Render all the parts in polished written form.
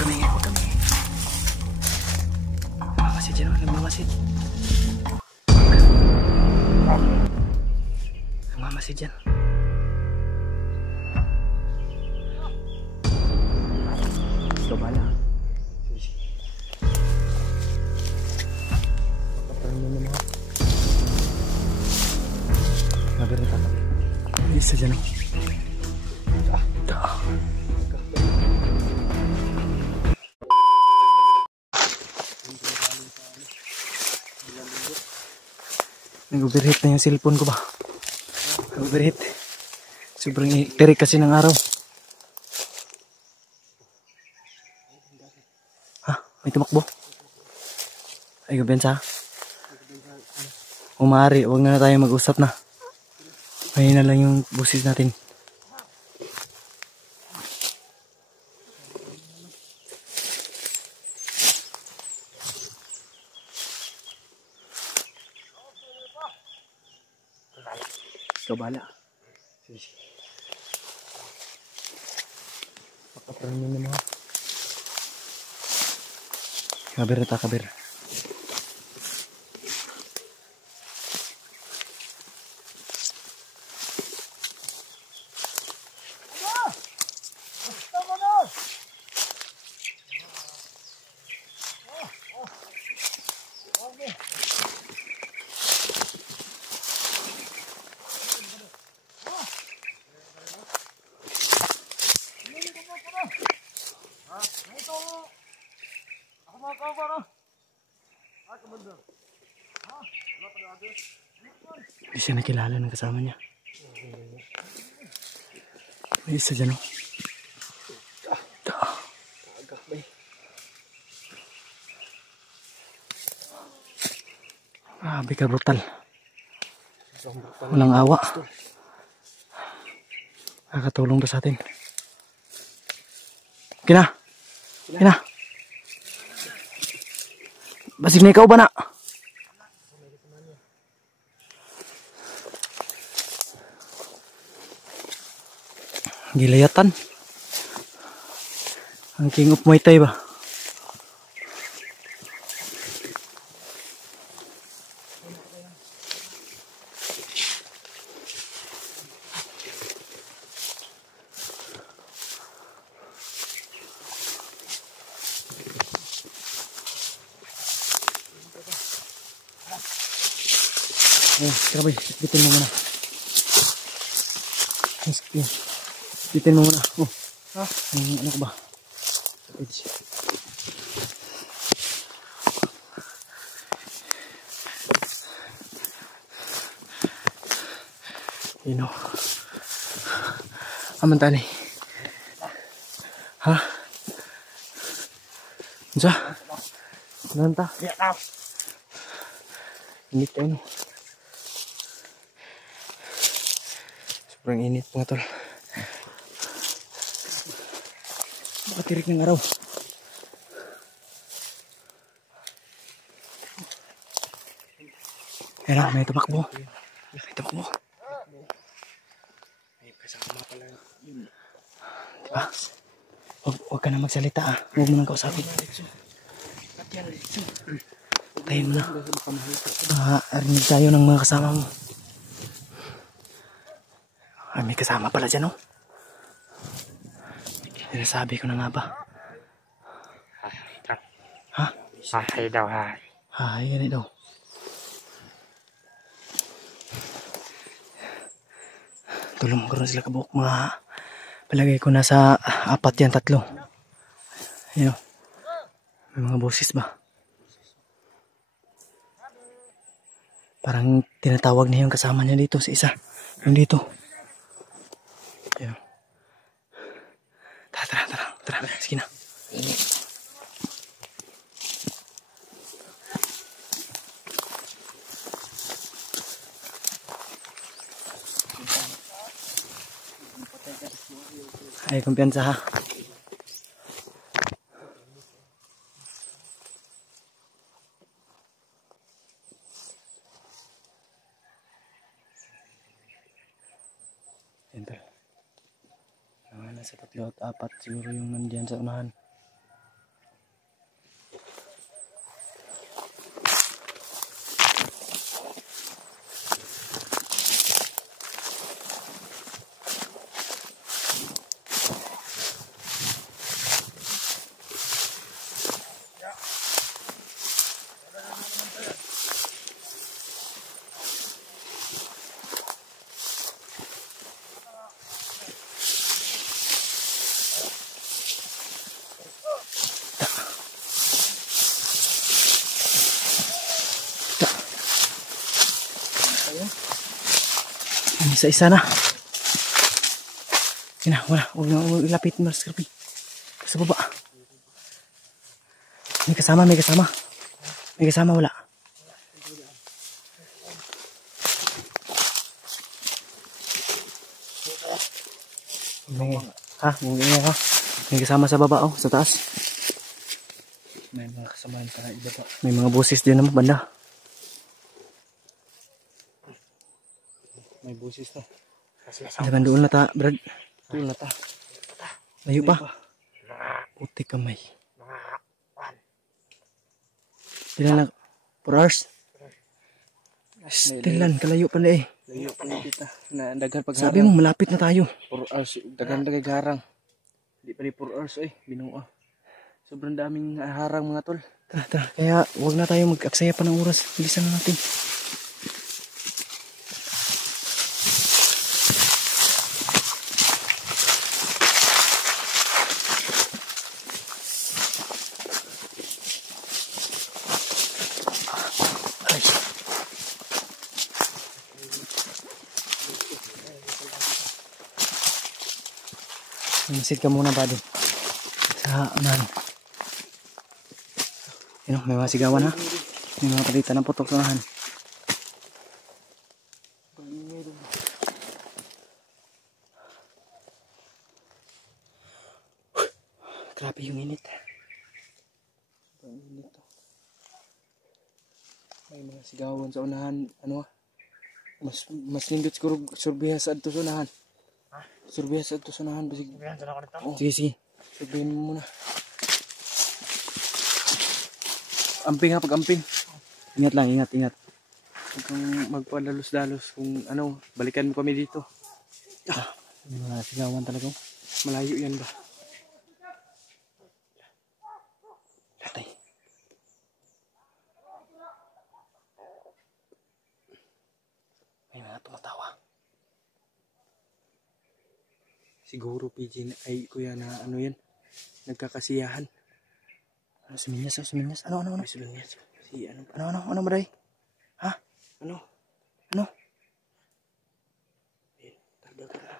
kami. Nagmamasid dyan, nagmamasid. Nagmamasid dyan. Ito bala. Pagkaparang mo naman. Sabi rin tatabi. Isa dyan o. Nag-overheat na yung cellphone ko ba? Nag-overheat. Sobrang terik kasi ng araw. Ha? May tumakbo? Ay, gabensa? Umari, huwag na tayo mag-usap na. Mahina lang yung busis natin. Kabala. Pakaparang mo naman. Kabir ata kabir. Hindi siya nakilala ng kasama niya. May isa dyan o. Grabe ka, brutal. Walang awa. Nakakatulong to sa atin. Kina. Basig na ikaw ba na? Gilayatan. Ang king of Muay Thai ba? Grabe, bitin mo muna. Bitin mo muna. Oh. Ha? Ano ko ba? You know. Aman tani. Ha? Diyan. Nanta. Init tayo. Sobrang init mga tol. Makatirik ng araw. Ayan, may tumakbo. May kasama pala yun. Diba? Huwag ka na magsalita ah. Huwag mo nang kausapin. Tayo mo na. Arinig tayo ng mga kasama mo. Ay, may kasama pala dyan, oh. Sinasabi ko na nga ba? Ha? Hay daw, hay. Hay, yan daw. Tulong ko rin sila kabuk. Mga palagay ko nasa 4 yan, 3. Ayun. May mga boses ba? Parang tinatawag niya yung kasama niya dito sa isa. Yung dito. Ayun. Tara. Sige na. Ay, kumpiyansa ha. Ito. Nasa 3 at 4 siguro yung nandiyan sa unahan. Isa-isa na. Yan na, wala. Huwag na ilapit mo sa skarpi. Sa baba. May kasama, may kasama. May kasama, wala. Ha? May kasama sa baba, oh, sa taas. May mga kasamaan sa iba pa. May mga boses din naman, banda. May busis na. Jangan doon na ta, Brad. Doon na ta. Layo pa. Puti kamay. Ilan na? 4 hours? Stilan, kalayo pa na eh. Layo pa na kita. Na daghan pag Sabi mo, malapit na tayo. 4 hours. Daghan garang. Hindi pa rin 4 hours eh. Binuha. Sobrang daming harang mga tol. Tara, tara. Kaya huwag na tayo mag-aksaya pa ng oras. Bilisan na natin. Masid ka muna, buddy. Sa unahan. Yun, may mga sigawan ha. May mga palitan ng putok sa unahan. Grabe yung init. May mga sigawan sa unahan. Ano mas nindot siguro surbiha sa adto sa unahan. Surbiha sa adto sa unahan. Sige, sige. Surbihin mo muna. Amping ha, pag-amping. Ingat lang, ingat, ingat. Huwag kang magpadalos-dalos kung ano, balikan mo kami dito. May mga sigawan talaga. Malayo yan ba? Patay. May mga tumatawa. Siguro PG ay kuya na ano yan, nagkakasiyahan. Suminyas, suminyas. Ano? May suminyas. Si ano pa? Ano ba day? Ha? Ano? Ano? Tagal ka na.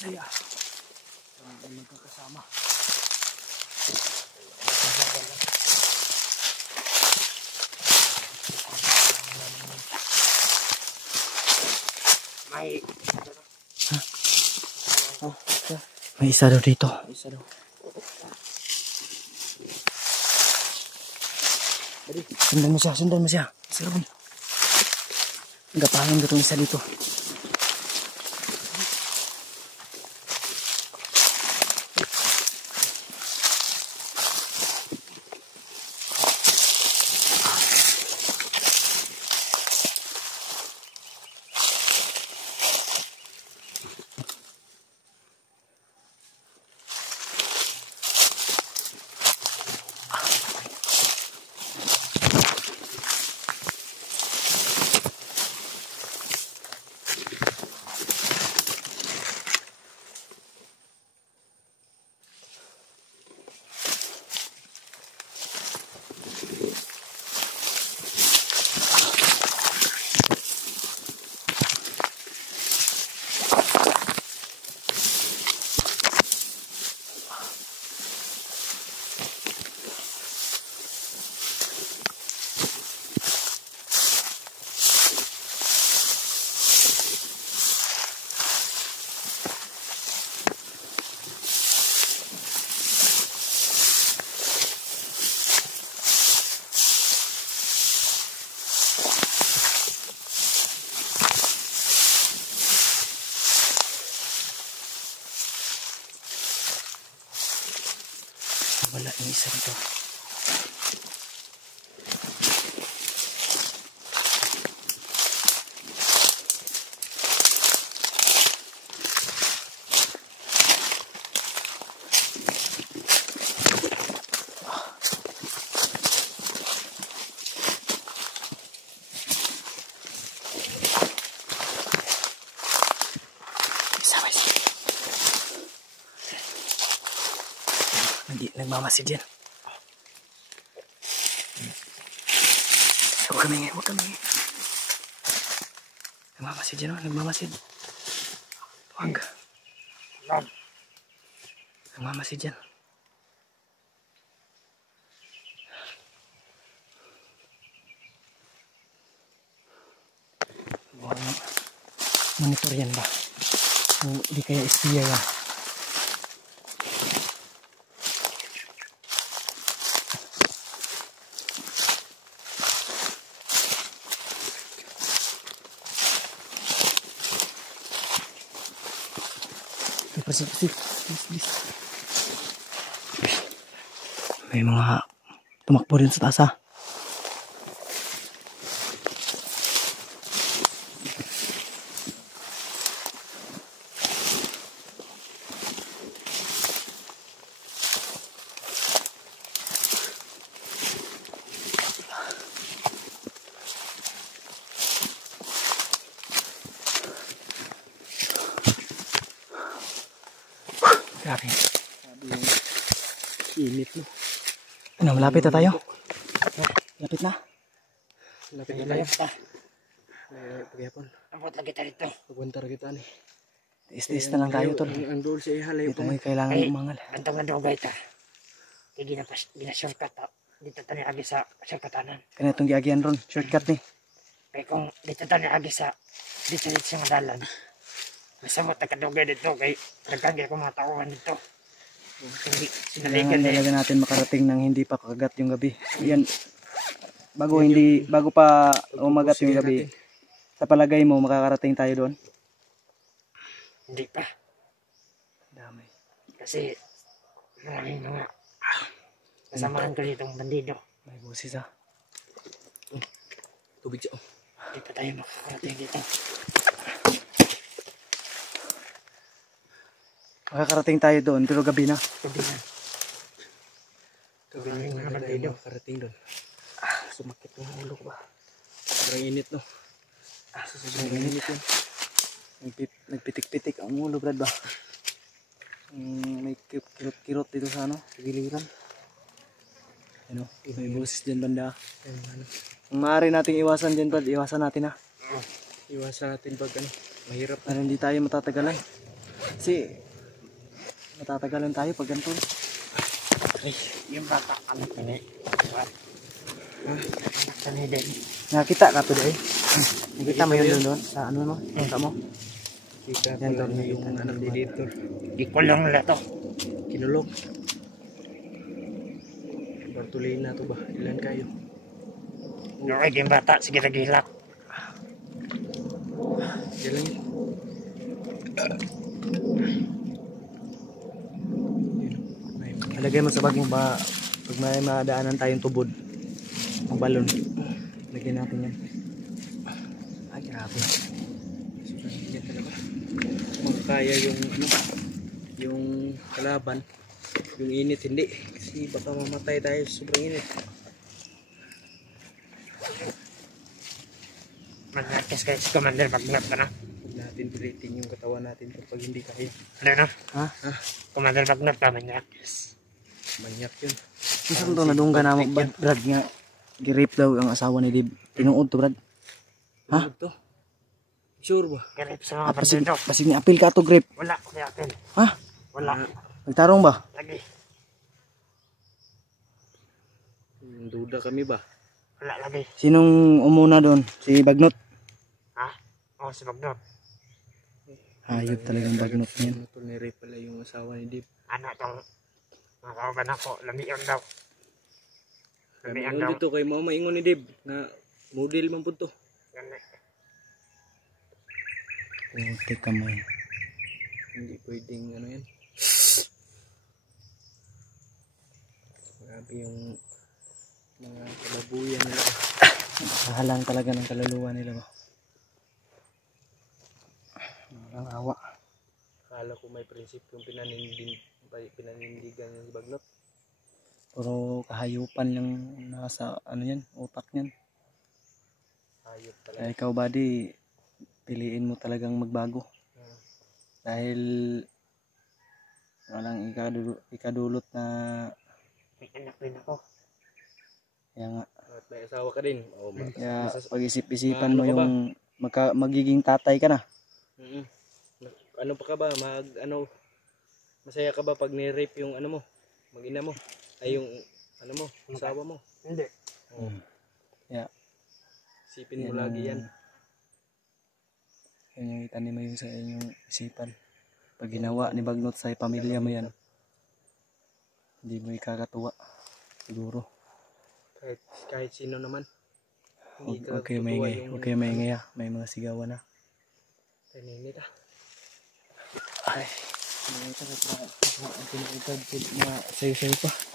Saya. Magkakasama. May isa daw dito. Isa daw. Sundan mo siya, sundan mo siya. Isa lang. Gapangin ko itong isa dito. Wala yung isa rito. Nagmamasid yan. Huwag kami. Nagmamasid yan, oh. Nagmamasid. Huwag. Nagmamasid yan. Monitor yan ba? O di kaya ispiya yan. Please. May mga tumakbo rin sa taas ha. Grabe. Init mo. Ano, malapit na tayo? Lapit na? Lapit na tayo. Pagyapon. Abot lagi tayo dito. Pagwantar kita ni. Tiis-tiis na lang tayo, tol. Ang doon sa ihalayo Ito pa. may kailangan umangal. Bantong na dugay ta. Kaya gina-shortcut ta. Dito tayo agi sa shortcutanan. Kaya itong giagian ron. Shortcut ni. Kaya kung dito tayo agi sa dito sa madalan. Masamot na kadugay dito. Kaya nagkagay ko mga tauhan dito. Hindi sinaligan Kailangan eh. talaga natin makarating ng hindi pa kakagat yung gabi. Yan. Bago pa umagat yung gabi. Sa palagay mo, makakarating tayo doon? Hindi pa. Dami. Kasi maraming mga kasamahan ko ditong bandido. May busis ha. Tubig siya. Hindi pa tayo makakarating dito. Makakarating tayo doon, pero gabi na. Gabi na. Gabi na yung mga bandido. Makarating doon. Sumakit ng ulo ko ba? Sobrang init no. Sobrang init yun. Nagpitik-pitik ang ulo, Brad ba? May kirot-kirot dito sa ano, sa giliran. Ano, may busis dyan banda. Kung maaari nating iwasan dyan, Brad, iwasan natin ha. Iwasan natin pag ano, mahirap. Para hindi tayo matatagalan. Kasi, matatagalan tayo pag ganito. Ay, yung baka anak ko na eh. Anak ka na din. Nakita ka to dahil. Nakita mo yun doon sa ano mo? Kita mo? Kita Yan, pala tol, niya yung anak ni Dito. Ikulong na to. Kinulong. Bartolina to ba? Ilan kayo? Okay, yung bata. Sige, nagilak. Yan lang yun. Alagay mo sa bag mo ba pag may madaanan tayong tubod. Ang balon. Lagyan natin yan. Ay, grabe. Sobrang init talaga. Magkaya yung ano, yung kalaban. Yung init hindi. Kasi baka mamatay tayo sa sobrang init. Mag-nakis kayo si Commander Magnat na. Huwag natin pilitin yung katawan natin pag hindi kaya. Ano na? Ha? Commander Magnat na mag-nakis. Manyak yun. Isang to nadungga na mo, Brad nga. Girip daw ang asawa ni Dib. Tinuod to, Brad. Ha? Ano to? Sure ba? Garip sa mga bandido. Basig ni apil ka to, Grip. Wala, kaya akin. Ha? Wala. Nagtarong ba? Lagi. Duda kami ba? Wala lagi. Sinong umuna doon? Si Bagnot? Ha? Oo, si Magnat. Hayop talagang Bagnot niyan. Ano to, nire pala yung asawa ni Dip. Anak tong mga kauban ako. Lamiyon daw. Kami Lamiyon daw. dito kay mama maingon ni Dib na model man po to. Ganun. Puti kamay. Hindi pwedeng ano yan. Grabe yung mga kalabuyan nila. Halang talaga ng kaluluwa nila ba? Ang awa. Akala ko may prinsipyo yung pinanindigan yung si Bagnot. Puro kahayupan lang nasa ano yan, utak niyan. Hayop talaga. Kaya ikaw, buddy, piliin mo talagang magbago. Dahil Walang ikadulot na May anak rin ako. kaya nga. At may asawa ka din. Kaya pag-isip-isipan mo Ano ka ba? yung magiging tatay ka na. Mm. Ano pa ka ba? Masaya ka ba pag ni-rape yung ano mo? Mag-ina mo? Ay yung ano mo? Asawa mo? Hindi. Oo. Kaya Isipin mo yan lagi yan. yan yung itanim mo yung sa inyong isipan. Pag ginawa ni Bagnot sa pamilya mo yan, hindi mo ikakatuwa. Siguro. Kahit sino naman. Huwag kayo maingay. Huwag kayo maingay ha. May mga sigawan na. Taninit ah. Ay. Ito na. Ang pinakagad. Sayo-sayo pa.